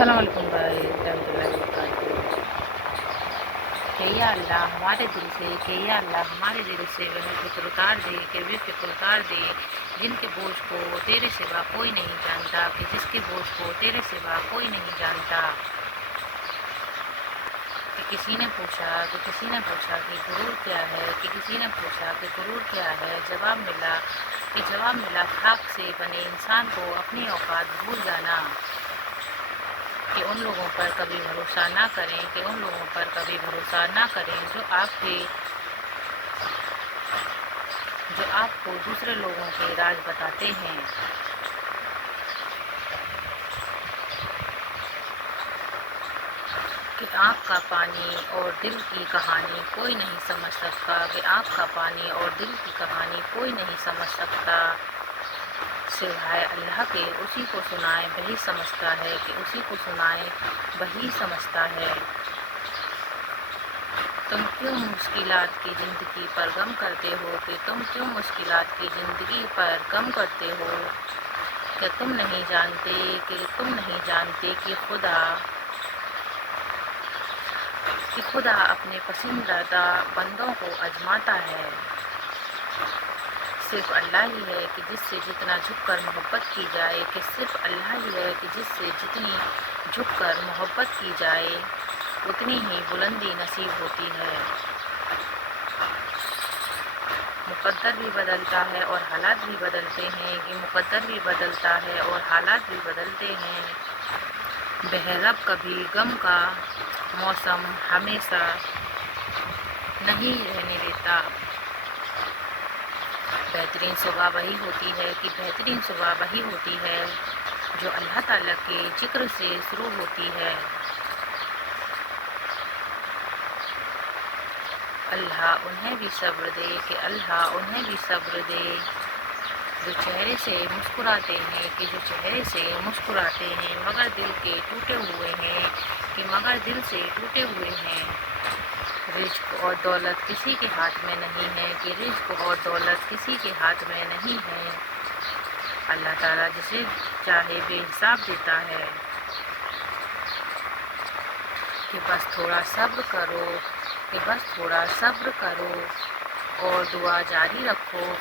السلام علیکم بھائی رحمۃ اللہ وبرکاتہ کہ یا اللہ ہمارے دل سے کہ یا اللہ ہمارے دل سے وہ فکر اتار دے کہ وہ فکر اتار دے جن کے بوجھ کو تیرے سوا کوئی نہیں جانتا کہ جس کے بوجھ کو تیرے سوا کوئی نہیں جانتا کہ کسی نے پوچھا کہ غرور کیا ہے کہ کسی نے پوچھا کہ غرور کیا ہے جواب ملا خاک سے بنے انسان کو اپنی اوقات بھول جانا کہ ان لوگوں پر کبھی بھروسہ نہ کریں جو آپ کو دوسرے لوگوں کے راز بتاتے ہیں کہ آنکھ کا پانی اور دل کی کہانی کوئی نہیں سمجھ سکتا سوائے اللہ کے اسی کو سنائے وہی سمجھتا ہے تم کیوں مشکلات کی زندگی پر غم کرتے ہو کہ تم نہیں جانتے کہ خدا اپنے پسندیدہ بندوں کو آزماتا ہے صرف اللہ ہی ہے کہ جس سے جتنا جھک کر محبت کی جائے اتنی ہی بلندی نصیب ہوتی ہے مقدر بھی بدلتا ہے اور حالات بھی بدلتے ہیں بہرحال کبھی غم کا موسم ہمیشہ نہیں رہنے دیتا بہترین صبح وہی ہوتی ہے جو اللہ تعالیٰ کے ذکر سے شروع ہوتی ہے اللہ انہیں بھی صبر دے جو چہرے سے مسکراتے ہیں مگر دل سے ٹوٹے ہوئے ہیں رزق اور دولت کسی کے ہاتھ میں نہیں ہے اللہ تعالیٰ جسے چاہے بے حساب دیتا ہے کہ بس تھوڑا صبر کرو اور دعا جاری رکھو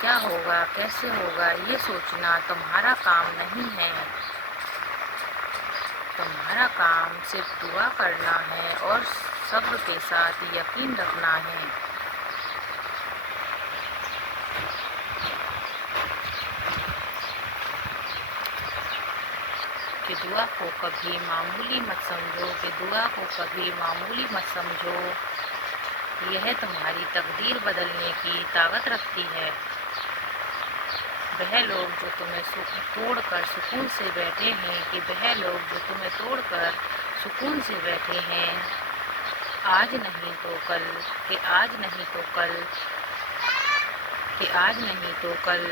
کیا ہوگا کیسے ہوگا یہ سوچنا تمہارا کام نہیں ہے تمہارا کام صرف دعا کرنا ہے اور صبر کے ساتھ یقین رکھنا ہے کہ دعا کو کبھی معمولی مت سمجھو یہ تمہاری تقدیر بدلنے کی طاقت رکھتی ہے وہ لوگ جو تمہیں توڑ کر سکون سے بیٹھے ہیں آج نہیں تو کل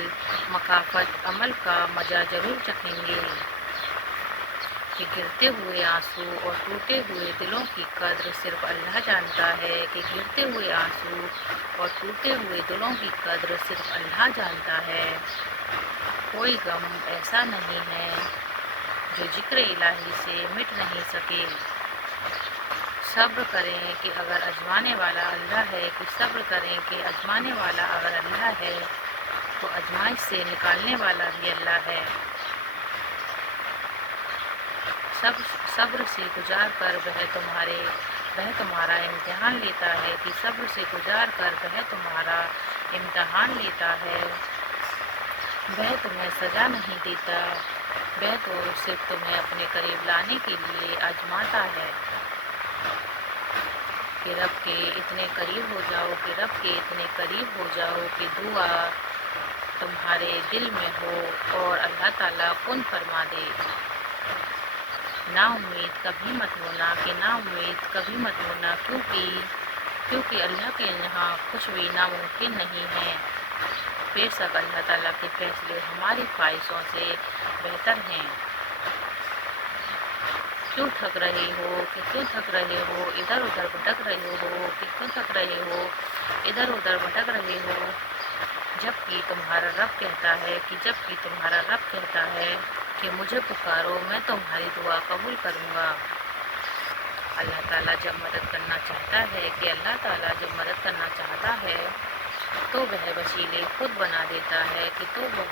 مکافات عمل کا مزہ ضرور چکھیں گے کہ گرتے ہوئے آنسو اور ٹوٹے ہوئے دلوں کی قدر صرف اللہ جانتا ہے کوئی غم ایسا نہیں ہے جو ذکر الہی سے مٹ نہیں سکے صبر کریں کہ اگر آزمانے والا اللہ ہے تو آزمائش سے نکالنے والا بھی اللہ ہے صبر سے گزار کر وہ تمہارا امتحان لیتا ہے وہ تمہیں سزا نہیں دیتا وہ تو صرف تمہیں اپنے قریب لانے کے لیے آزماتا ہے کہ رب کے اتنے قریب ہو جاؤ کہ دعا تمہارے دل میں ہو اور اللہ تعالیٰ کن فرما دے نا امید کبھی مت ہونا کیونکہ اللہ کے یہاں کچھ بھی ناممکن نہیں ہے بے شک اللہ تعالیٰ کے فیصلے ہماری خواہشوں سے بہتر ہیں کیوں تھک رہے ہو ادھر ادھر بھٹک رہے ہو جبکہ تمہارا رب کہتا ہے کہ مجھے پکارو، میں تمہاری دعا قبول کروں گا۔ اللہ تعالیٰ جب مدد کرنا چاہتا ہے اللہ تعالیٰ جب مدد کرنا چاہتا ہے تو وہ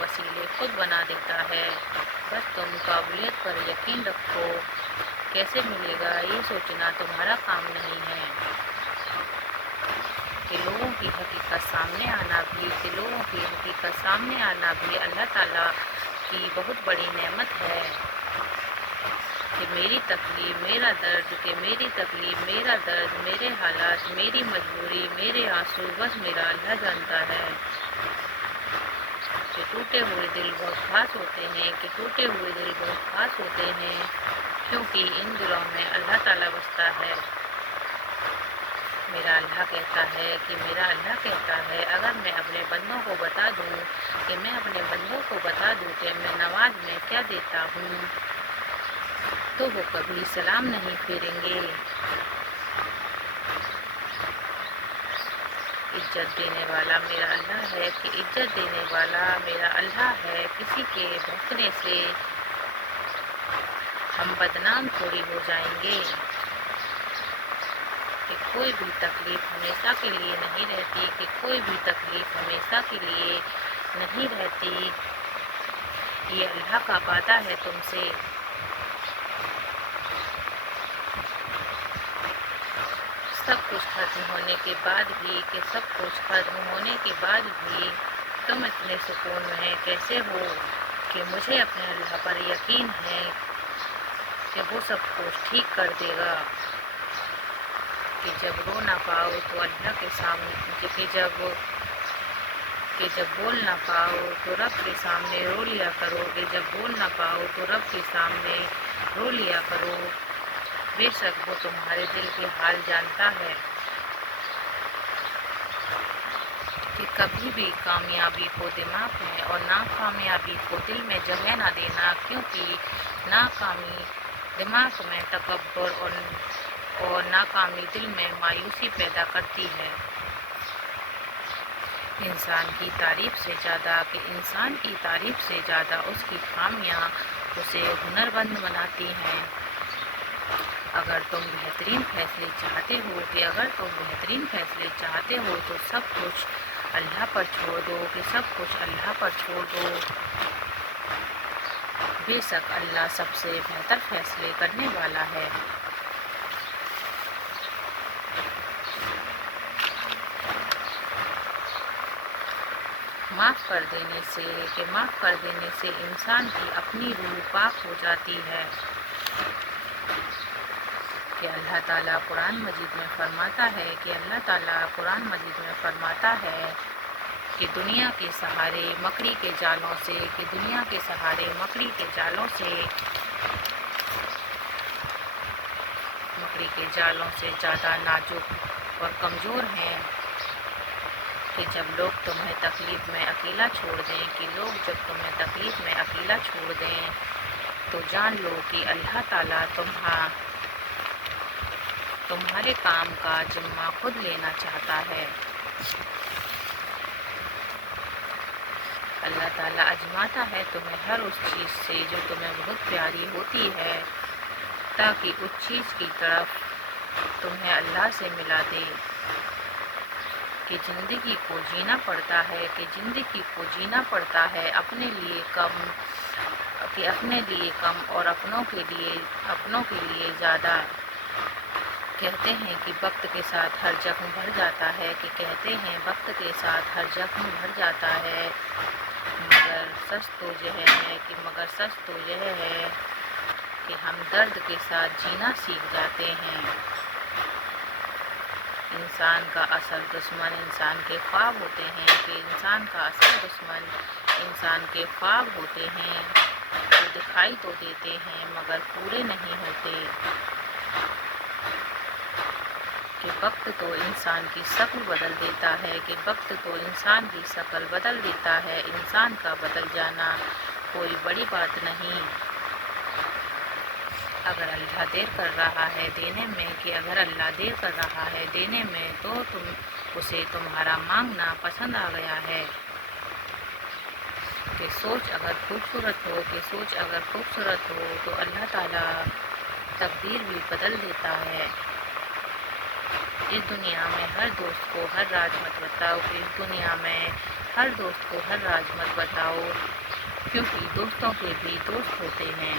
وسیلے خود بنا دیتا ہے بس تم قابلیت پر یقین رکھو۔ کیسے ملے گا یہ سوچنا تمہارا کام نہیں ہے کہ لوگوں کی حقیقت سامنے آنا بھی اللہ تعالیٰ کی بہت بڑی نعمت ہے کہ میری تکلیف میرا درد میرے حالات، میری مجبوری، میرے آنسو بس میرا اللہ جانتا ہے کہ ٹوٹے ہوئے دل بہت خاص ہوتے ہیں کیونکہ ان دلوں میں اللہ تعالیٰ بستا ہے۔ میرا اللہ کہتا ہے اگر میں اپنے بندوں کو بتا دوں کہ میں نماز میں کیا دیتا ہوں تو وہ کبھی سلام نہیں پھیریں گے۔ عزت دینے والا میرا اللہ ہے، کسی کے بھٹکنے سے ہم بدنام تھوڑی ہو جائیں گے کہ کوئی بھی تکلیف ہمیشہ کے لیے نہیں رہتی، یہ اللہ کا وعدہ ہے تم سے۔ سب کچھ ختم ہونے کے بعد بھی تم اتنے سکون میں کیسے ہو کہ مجھے اپنے اللہ پر یقین ہے کہ وہ سب کچھ ٹھیک کر دے گا، کہ جب رو نہ پاؤ تو اللہ کے سامنے کہ جب بول نہ پاؤ تو رب کے سامنے رو لیا کرو، بے شک وہ تمہارے دل کے حال جانتا ہے۔ کہ کبھی بھی کامیابی کو دماغ میں اور ناکامیابی کو دل میں جگہ نہ دینا، کیونکہ ناکامی دماغ میں تکبر اور ناکامی دل میں مایوسی پیدا کرتی ہے۔ انسان کی تعریف سے زیادہ اس کی خامیاں اسے ہنرمند بناتی ہیں۔ اگر تم بہترین فیصلے چاہتے ہو تو سب کچھ اللہ پر چھوڑ دو، بے شک اللہ سب سے بہتر فیصلے کرنے والا ہے۔ معاف کر دینے سے انسان کی اپنی روح پاک ہو جاتی ہے۔ کہ اللہ تعالیٰ قرآن مجید میں فرماتا ہے کہ دنیا کے سہارے مکڑی کے جالوں سے زیادہ نازک اور کمزور ہیں، کہ جب لوگ تمہیں تکلیف میں اکیلا چھوڑ دیں تو جان لو کہ اللہ تعالیٰ تمہارے کام کا ذمہ خود لینا چاہتا ہے۔ اللہ تعالیٰ آزماتا ہے تمہیں ہر اس چیز سے جو تمہیں بہت پیاری ہوتی ہے، تاکہ اس چیز کی طرف تمہیں اللہ سے ملا دے۔ کہ زندگی کو جینا پڑتا ہے اپنے لیے کم اور اپنوں کے لیے زیادہ۔ کہتے ہیں کہ وقت کے ساتھ ہر زخم بھر جاتا ہے، مگر سچ تو یہ ہے کہ ہم درد کے ساتھ جینا سیکھ جاتے ہیں۔ انسان کا اصل دشمن انسان کے خواب ہوتے ہیں، جو دکھائی تو دیتے ہیں مگر پورے نہیں ہوتے۔ کہ وقت تو انسان کی شکل بدل دیتا ہے، انسان کا بدل جانا کوئی بڑی بات نہیں۔ اگر اللہ دیر کر رہا ہے دینے میں تو اسے تمہارا مانگنا پسند آ گیا ہے۔ کہ سوچ اگر خوبصورت ہو تو اللہ تعالیٰ تقدیر بھی بدل دیتا ہے۔ اس دنیا میں ہر دوست کو ہر راز مت بتاؤ، کیونکہ دوستوں کے بھی دوست ہوتے ہیں۔